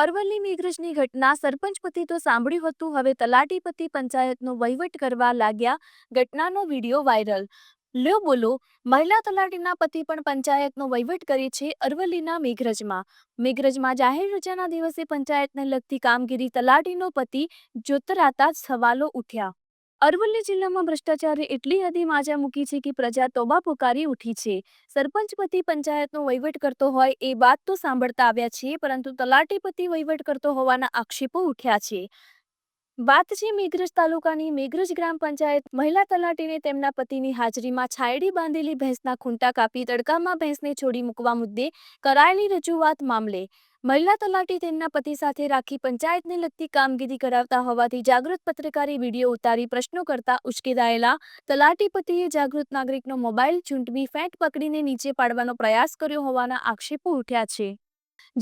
અરવલ્લી મેઘરજની ઘટના સરપંચ પતિ તો સાંભળ્યું હતું હવે તલાટી પતિ પંચાયતનો વહીવટ કરવા લાગ્યા ઘટનાનો વિડીયો વાયરલ લ્યો બોલો મહિલા તલાટીના પતિ પણ પંચાયતનો વહીવટ કરે છે અરવલ્લીના મેઘરજમાં મેઘરજમાં જાહેર રજાના દિવસે પંચાયતને લગતી કામગીરી તલાટીનો પતિ જોતરાતા સવાલો ઉઠ્યા અરવલ્લી જિલ્લામાં ભ્રષ્ટાચાર એટલી હદી માજા મૂકી છે કે પ્રજા તોબા પુકારી ઉઠી છે સરપંચ પતિ પંચાયતનો વહીવટ કરતો હોય એ વાત તો સાંભળતા આવ્યા છે પરંતુ તલાટી પતિ વહીવટ કરતો હોવાના આક્ષેપો ઉઠ્યા છે વાત છે મેઘરજ તાલુકાની મેઘરજ ગ્રામ પંચાયત મહિલા તલાટીને તેમના પતિની હાજરીમાં છાયડી બાંધેલી ભેંસના ખૂંટા કાપી તડકામાં ભેંસને છોડી મૂકવા મુદ્દે કરાયેલી રજૂઆત મામલે મહિલા તલાટી તેમના પતિ સાથે રાખી પંચાયતને લગતી કામગીરી કરાવતા હોવાથી જાગૃત પત્રકારે વિડીયો ઉતારી પ્રશ્નો કરતા ઉશ્કેરાયેલા તલાટી પતિએ જાગૃત નાગરિકનો મોબાઈલ ચૂંટવી ફેંટ પકડીને નીચે પાડવાનો પ્રયાસ કર્યો હોવાના આક્ષેપો ઉઠ્યા છે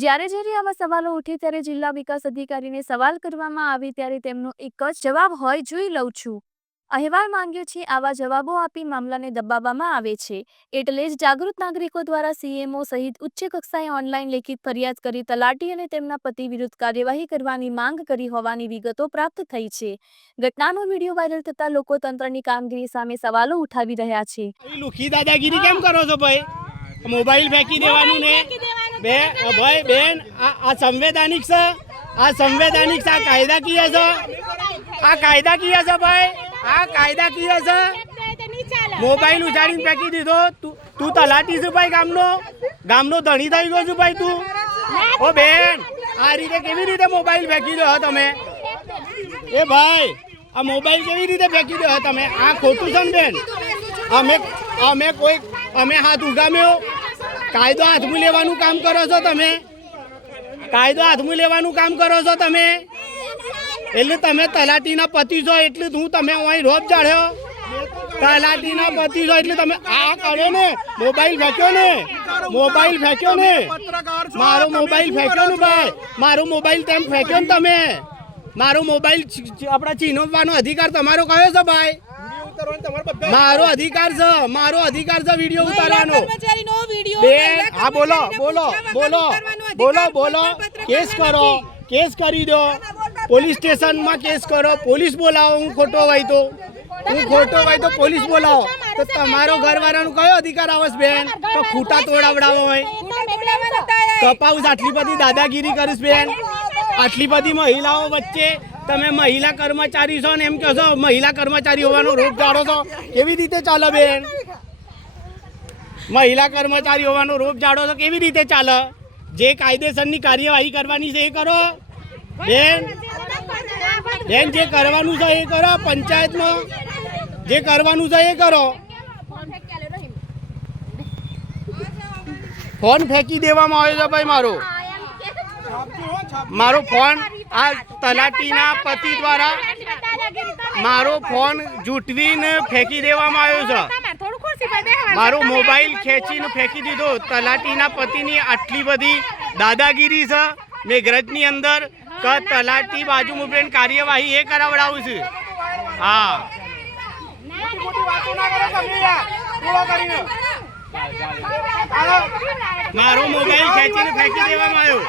જ્યારે જ્યારે આવા સવાલો ઉઠે ત્યારે જિલ્લા વિકાસ અધિકારીને સવાલ કરવામાં આવે ત્યારે તેમનો એક જ જવાબ હોય જોઈ લઉં છું અહેવાલ માંગ્યો છે આવા જવાબો આપી મામલાને દબાવવામાં આવે છે એટલે જ જાગૃત નાગરિકો દ્વારા સીએમઓ સહિત ઉચ્ચ કક્ષાએ ઓનલાઈન લેખિત ફરિયાદ કરી તલાટી અને તેમના પતિ વિરુદ્ધ કાર્યવાહી કરવાની માંગ કરી હોવાની વિગતો પ્રાપ્ત થઈ છે ઘટનાનો વિડીયો વાયરલ થતા લોકો તંત્રની કામગીરી સામે સવાલો ઉઠાવી રહ્યા છે લુખી દાદાગીરી કેમ કરો છો ભાઈ મોબાઈલ ફેંકી દેવાનું ને બે ભાઈ બેન આ સંવૈધાનિક છે આ સંવૈધાનિક છે આ કાયદાકીય છે આ કાયદાકીય છે ભાઈ આ કાયદા કાયદાકીય છે મોબાઈલ ઉછાડીને ફેંકી દીધો તું તલાટી છું ભાઈ ગામનો ગામનો ધણી થઈ ગયો છું ભાઈ તું ઓ બેન આ રીતે કેવી રીતે મોબાઈલ ફેંકી દો તમે એ ભાઈ આ મોબાઈલ કેવી રીતે ફેંકી દો તમે આ ખોટું છે ને બેન અમે અમે કોઈ અમે હાથ ઉગામ્યો કાયદો હાથમાં લેવાનું કામ કરો છો તમે કાયદો હાથમાં લેવાનું કામ કરો છો તમે એટલે તમે તલાટીના પતિ છો એટલે હું તમે અહીં રોપ ચાડ્યો તલાટીના પતિ છો એટલે તમે આ કર્યો ને મોબાઈલ ફેંક્યો ને મોબાઈલ ફેંક્યો ને મારો મોબાઈલ ફેંક્યો ને ભાઈ મારો મોબાઈલ તેમ ફેંક્યો ને તમે મારો મોબાઈલ આપણા છીનવવાનો અધિકાર તમારો કયો છે ભાઈ મારો અધિકાર છે મારો અધિકાર છે વિડીયો ઉતારવાનો આ બોલો બોલો બોલો બોલો બોલો કેસ કરો કેસ કરી દો પોલીસ સ્ટેશનમાં કેસ કરો પોલીસ બોલાવો હું ખોટો હોય તો હું ખોટો હોય તો પોલીસ બોલાવો તો તમારો ઘરવાળાનો કયો અધિકાર આવશ બેન તો ખૂટા તોડાવડાવો હોય કપાઉસ આટલી બધી દાદાગીરી કરીશ બેન આટલી બધી મહિલાઓ વચ્ચે તમે મહિલા કર્મચારી છો ને એમ કહો મહિલા કર્મચારી હોવાનો રોગ જાળો છો કેવી રીતે ચાલો બેન મહિલા કર્મચારી હોવાનો રોપ જાળો તો કેવી રીતે ચાલે જે કાયદેસરની કાર્યવાહી કરવાની છે એ કરો બેન એમ જે કરવાનું છે એ કરો પંચાયતમાં જે કરવાનું છે એ કરો ફોન ફેંકી દેવામાં આવ્યો છે ભાઈ મારો મારો ફોન આ તલાટીના પતિ દ્વારા મારો ફોન જૂટવીને ફેંકી દેવામાં આવ્યો છે મારો મોબાઈલ ખેંચીને ફેંકી દીધો તલાટીના પતિની આટલી બધી દાદાગીરી છે મેઘરજની અંદર કે તલાટી બાજુ મુબેન કાર્યવાહી એ કરાવડાવું છું હા મારો મોબાઈલ ખેંચીને ફેંકી દેવામાં આવ્યો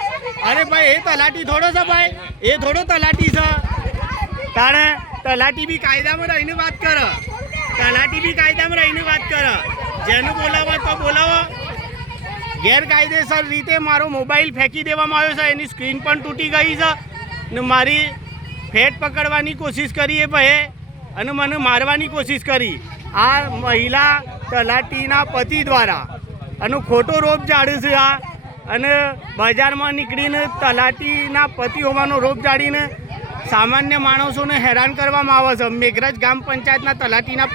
અરે ભાઈ એ તલાટી થોડો છે ભાઈ એ થોડો તલાટી છે તારે તલાટી બી કાયદામાં રહીને વાત કરે તલાટી બી કાયદામાં રહીને વાત કરે જેનું બોલાવો તો બોલાવો ગેરકાયદેસર રીતે મારો મોબાઈલ ફેંકી દેવામાં આવ્યો છે એની સ્ક્રીન પણ તૂટી ગઈ છે ને મારી ફેટ પકડવાની કોશિશ કરી એ ભાઈએ અને મને મારવાની કોશિશ કરી આ મહિલા તલાટીના પતિ દ્વારા અને ખોટો રોપ જાડે છે આ અને બજારમાં નીકળીને તલાટીના પતિ હોવાનો રોપ જાડીને સામાન્ય માણસોને હેરાન કરવામાં આવે છે મેઘરાજ ગામ પંચાયતના તલાટીના